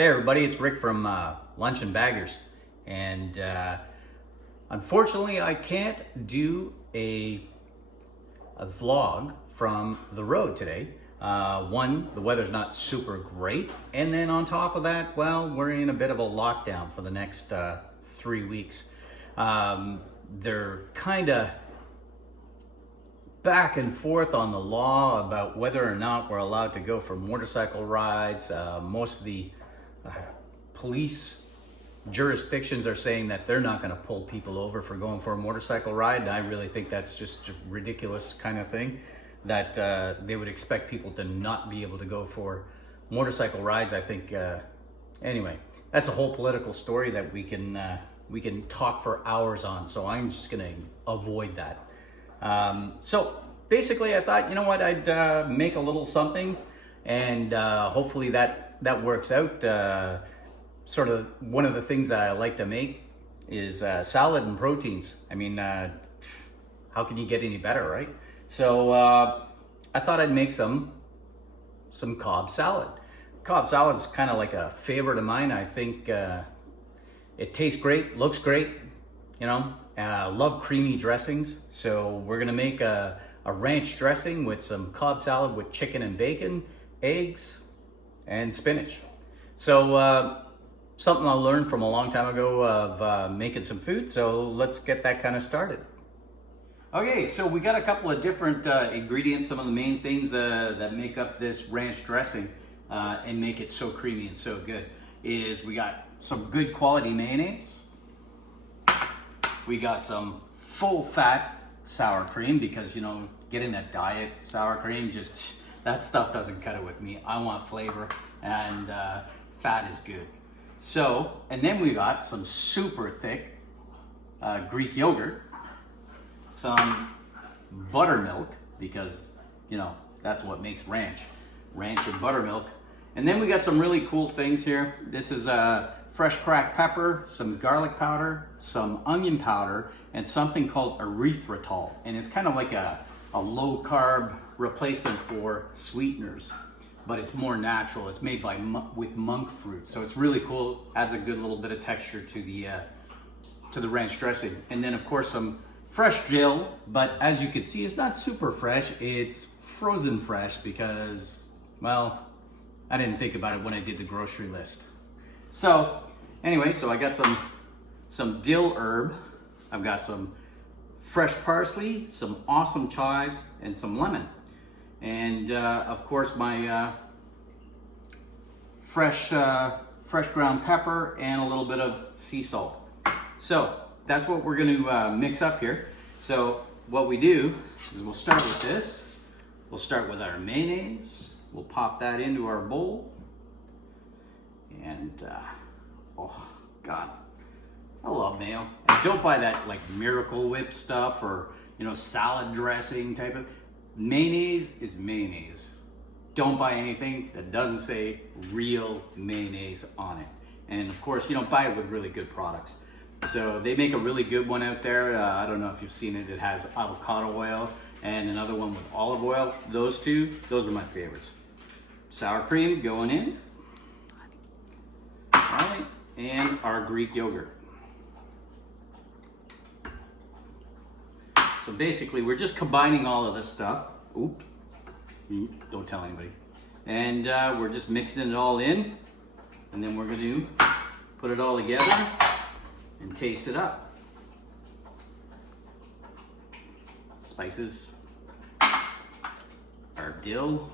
Hey everybody, it's Rick from Lunch and Baggers, and unfortunately I can't do a vlog from the road today. One, the weather's not super great, and then on top of that, well, we're in a bit of a lockdown for the next 3 weeks. They're kind of back and forth on the law about whether or not we're allowed to go for motorcycle rides. Most of the police jurisdictions are saying that they're not going to pull people over for going for a motorcycle ride, and I really think that's just a ridiculous kind of thing, that they would expect people to not be able to go for motorcycle rides. I think anyway, that's a whole political story that we can talk for hours on, so I'm just going to avoid that. So basically I thought, you know what, I'd make a little something, and hopefully that works out. Sort of one of the things that I like to make is salad and proteins. I mean, how can you get any better, right? So I thought I'd make some Cobb salad. Cobb salad is kind of like a favorite of mine. I think it tastes great, looks great, you know. Love creamy dressings, so we're gonna make a ranch dressing with some Cobb salad with chicken and bacon, eggs, and spinach. So something I learned from a long time ago of making some food, so let's get that kind of started. Okay, so we got a couple of different ingredients. Some of the main things that make up this ranch dressing and make it so creamy and so good is we got some good quality mayonnaise. We got some full fat sour cream, because, you know, getting that diet sour cream, just that stuff doesn't cut it with me. I want flavor, and fat is good. So, and then we got some super thick Greek yogurt, some buttermilk, because, you know, that's what makes ranch and buttermilk. And then we got some really cool things here. This is fresh cracked pepper, some garlic powder, some onion powder, and something called erythritol. And it's kind of like a low carb replacement for sweeteners, but it's more natural. It's made with monk fruit, so it's really cool. Adds a good little bit of texture to the ranch dressing. And then of course some fresh dill, but as you can see, it's not super fresh. It's frozen fresh because, well, I didn't think about it when I did the grocery list. So anyway, so I got some dill herb. I've got some fresh parsley, some awesome chives, and some lemon. And of course my fresh ground pepper and a little bit of sea salt. So that's what we're going to mix up here. So what we do is we'll start with this. We'll start with our mayonnaise. We'll pop that into our bowl. And oh God, I love mayo. And don't buy that like Miracle Whip stuff, or, you know, salad dressing type of. Mayonnaise is mayonnaise. Don't buy anything that doesn't say real mayonnaise on it. And of course, you don't buy it with really good products. So they make a really good one out there. I don't know if you've seen it. It has avocado oil and another one with olive oil. Those two, those are my favorites. Sour cream going in. All right, and our Greek yogurt. So basically, we're just combining all of this stuff. Oop, don't tell anybody. And we're just mixing it all in, and then we're going to put it all together and taste it up. Spices, our dill,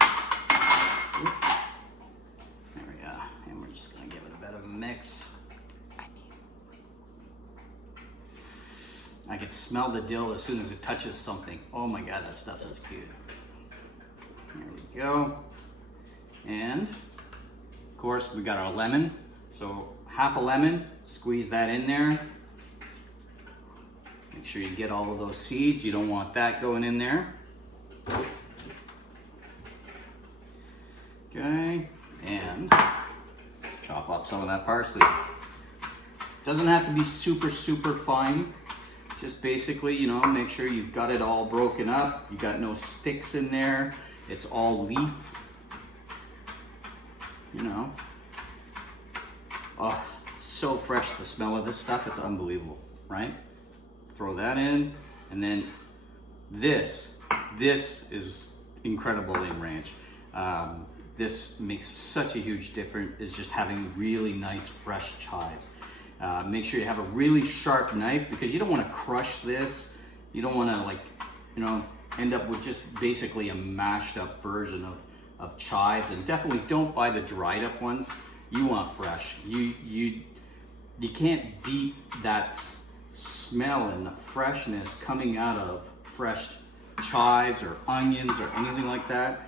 there we go, and we're just going to give it a bit of a mix. I can smell the dill as soon as it touches something. Oh my God, that stuff is good. There we go. And of course we got our lemon. So half a lemon, squeeze that in there. Make sure you get all of those seeds. You don't want that going in there. Okay, and chop up some of that parsley. Doesn't have to be super fine. Just basically, you know, make sure you've got it all broken up. You got no sticks in there. It's all leaf, you know. Oh, so fresh, the smell of this stuff, it's unbelievable, right? Throw that in, and then this is incredible in ranch. This makes such a huge difference, is just having really nice fresh chives. Make sure you have a really sharp knife, because you don't want to crush this. You don't want to, like, you know, end up with just basically a mashed up version of chives. And definitely don't buy the dried up ones. You want fresh. You can't beat that smell and the freshness coming out of fresh chives or onions or anything like that.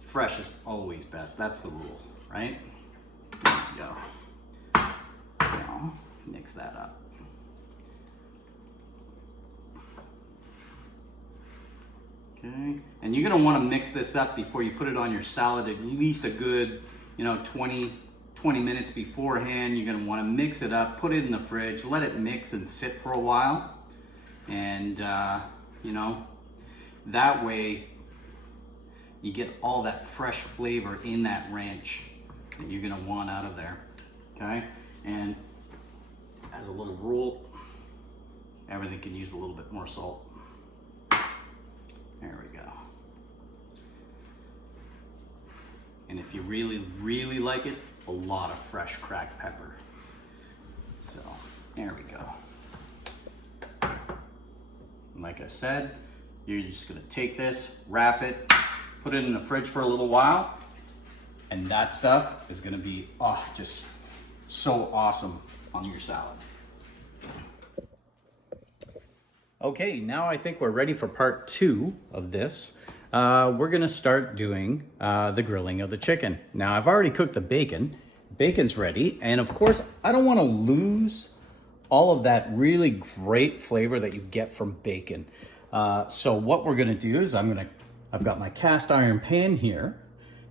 Fresh is always best. That's the rule, right? There we go. So, mix that up. Okay, and you're gonna wanna mix this up before you put it on your salad, at least a good, you know, 20 minutes beforehand. You're gonna wanna mix it up, put it in the fridge, let it mix and sit for a while. And, you know, that way you get all that fresh flavor in that ranch that you're gonna want out of there, okay? And as a little rule, everything can use a little bit more salt. There we go. And if you really, really like it, a lot of fresh cracked pepper. So, there we go. And like I said, you're just gonna take this, wrap it, put it in the fridge for a little while, and that stuff is gonna be, oh, just so awesome on your salad. Okay, now I think we're ready for part 2 of this. We're gonna start doing the grilling of the chicken. Now, I've already cooked the bacon. Bacon's ready, and of course, I don't wanna lose all of that really great flavor that you get from bacon. So what we're gonna do is I've got my cast iron pan here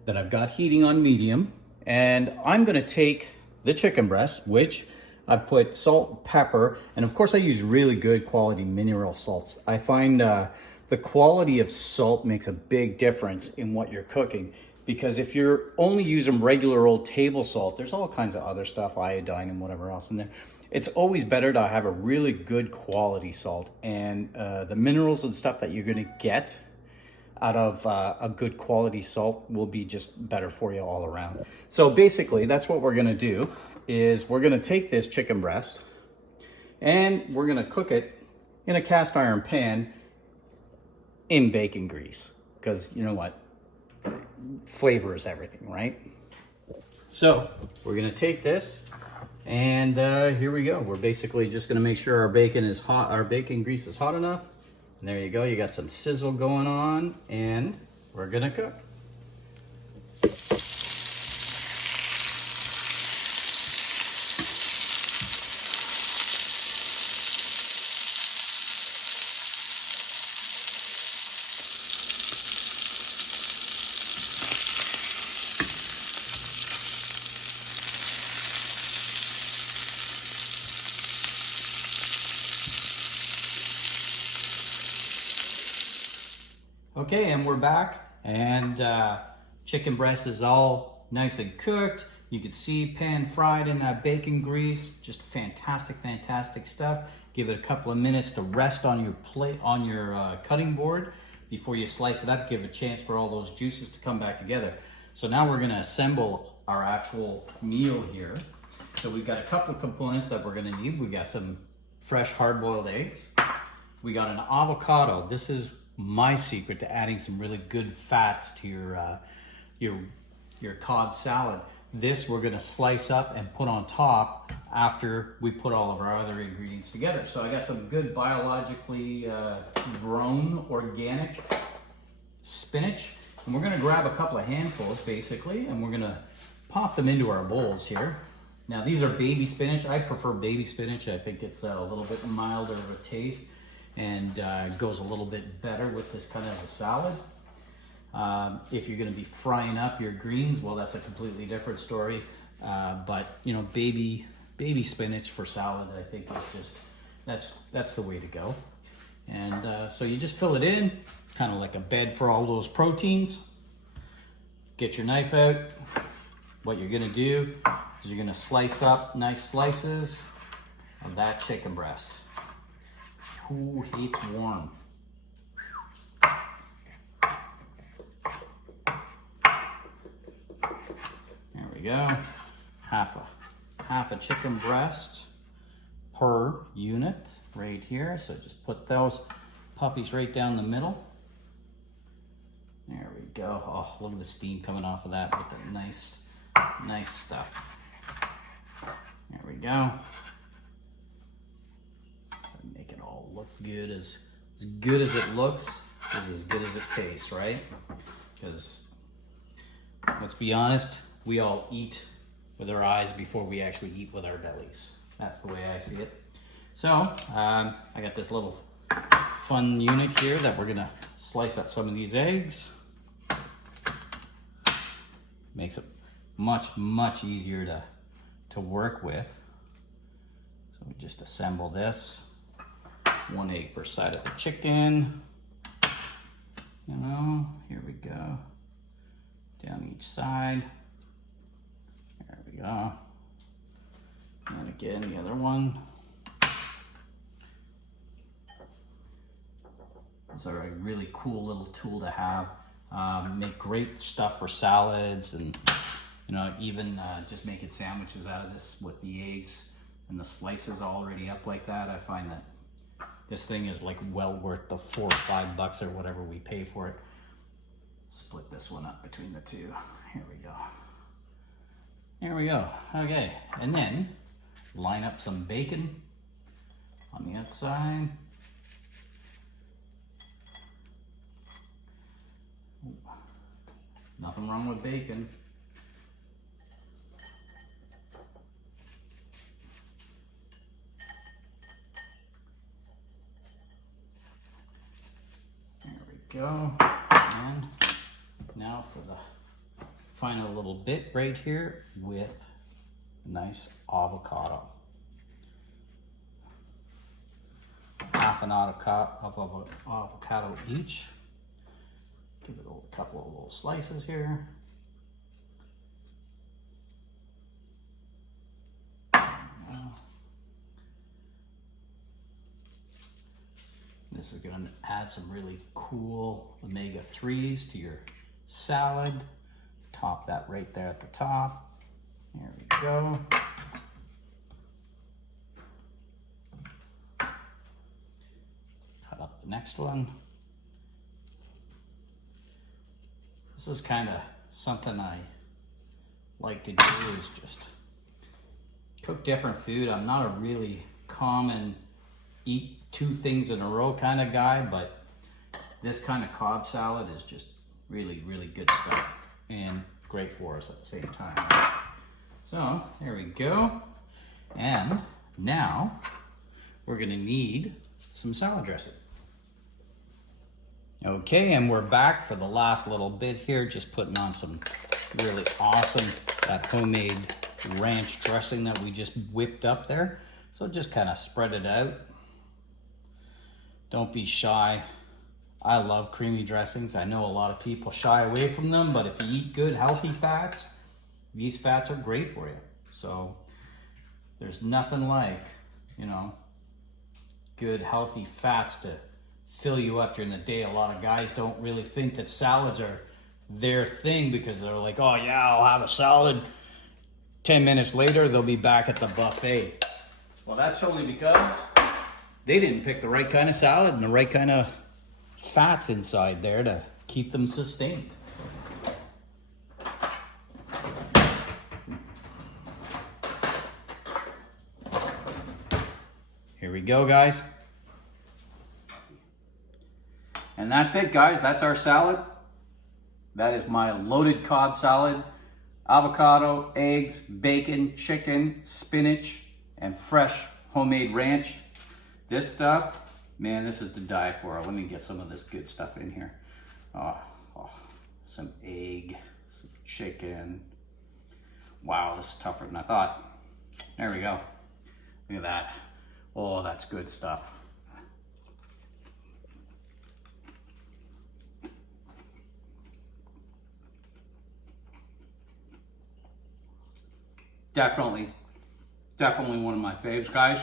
that I've got heating on medium, and I'm gonna take the chicken breast, which I've put salt, pepper, and of course I use really good quality mineral salts. I find the quality of salt makes a big difference in what you're cooking, because if you're only using regular old table salt, there's all kinds of other stuff, iodine and whatever else in there. It's always better to have a really good quality salt, and the minerals and stuff that you're gonna get out of a good quality salt will be just better for you all around. So basically, that's what we're gonna do, is we're gonna take this chicken breast and we're gonna cook it in a cast iron pan in bacon grease, because you know what? Flavor is everything, right? So we're gonna take this, and here we go. We're basically just gonna make sure our bacon is hot, our bacon grease is hot enough. And there you go, you got some sizzle going on, and we're gonna cook. Okay, and we're back, and chicken breast is all nice and cooked. You can see pan fried in that bacon grease. Just fantastic, fantastic stuff. Give it a couple of minutes to rest on your plate, on your cutting board before you slice it up. Give a chance for all those juices to come back together. So now we're gonna assemble our actual meal here. So we've got a couple of components that we're gonna need. We've got some fresh hard-boiled eggs. We got an avocado. This is my secret to adding some really good fats to your Cobb salad. This we're gonna slice up and put on top after we put all of our other ingredients together. So I got some good biologically grown organic spinach, and we're gonna grab a couple of handfuls basically, and we're gonna pop them into our bowls here. Now these are baby spinach. I prefer baby spinach. I think it's a little bit milder of a taste, and goes a little bit better with this kind of a salad. If you're gonna be frying up your greens, well, that's a completely different story. But you know, baby spinach for salad, I think is just, that's the way to go. And so you just fill it in, kind of like a bed for all those proteins. get your knife out. What you're gonna do is you're gonna slice up nice slices of that chicken breast. Who hates warm? There we go. Half a chicken breast per unit right here. So just put those puppies right down the middle. There we go. Oh, look at the steam coming off of that with the nice stuff. There we go. Make it all look good. As good as it looks is as good as it tastes, right? Because let's be honest, we all eat with our eyes before we actually eat with our bellies. That's the way I see it. So I got this little fun unit here that we're gonna slice up some of these eggs. Makes it much easier to work with. So we just assemble this. 1 egg per side of the chicken. You know, here we go. Down each side. There we go. And again, the other one. These are a really cool little tool to have. Make great stuff for salads, and you know, even just making sandwiches out of this with the eggs and the slices already up like that. I find that this thing is like well worth the $4 or $5 or whatever we pay for it. Split this one up between the two. Here we go. There we go. Okay, and then line up some bacon on the outside. Nothing wrong with bacon. There we go. And now for the final little bit right here with a nice avocado. Half an avocado each. Give it a couple of little slices here. This is going to add some really cool omega-3s to your salad. Top that right there at the top. There we go. Cut up the next one. This is kind of something I like to do, is just cook different food. I'm not a really common eat 2 things in a row kind of guy, but this kind of Cobb salad is just really good stuff and great for us at the same time. So there we go. And now we're gonna need some salad dressing. Okay, and we're back for the last little bit here, just putting on some really awesome, that homemade ranch dressing that we just whipped up there. So just kind of spread it out. Don't be shy. I love creamy dressings. I know a lot of people shy away from them, but if you eat good, healthy fats, these fats are great for you. So there's nothing like, you know, good, healthy fats to fill you up during the day. A lot of guys don't really think that salads are their thing, because they're like, oh yeah, I'll have a salad. 10 minutes later, they'll be back at the buffet. Well, that's only because they didn't pick the right kind of salad and the right kind of fats inside there to keep them sustained. Here we go, guys. And that's it, guys. That's our salad. That is my loaded Cobb salad. Avocado, eggs, bacon, chicken, spinach, and fresh homemade ranch. This stuff, man, this is to die for. Let me get some of this good stuff in here. Some egg, some chicken. Wow, this is tougher than I thought. There we go. Look at that. Oh, that's good stuff. definitely one of my faves, guys.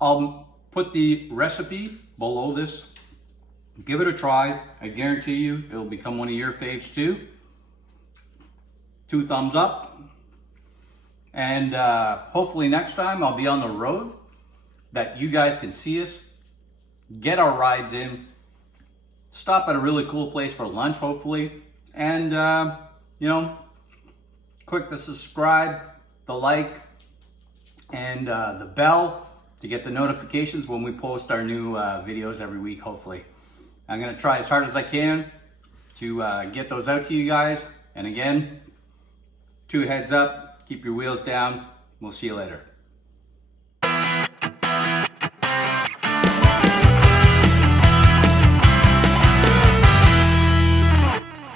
I'll put the recipe below this. Give it a try. I guarantee you it'll become one of your faves too. 2 thumbs up. And hopefully next time I'll be on the road that you guys can see us, get our rides in, stop at a really cool place for lunch hopefully, and you know, click the subscribe, the like, and the bell to get the notifications when we post our new videos every week, hopefully. I'm gonna try as hard as I can to get those out to you guys. And again, 2 heads up, keep your wheels down. We'll see you later.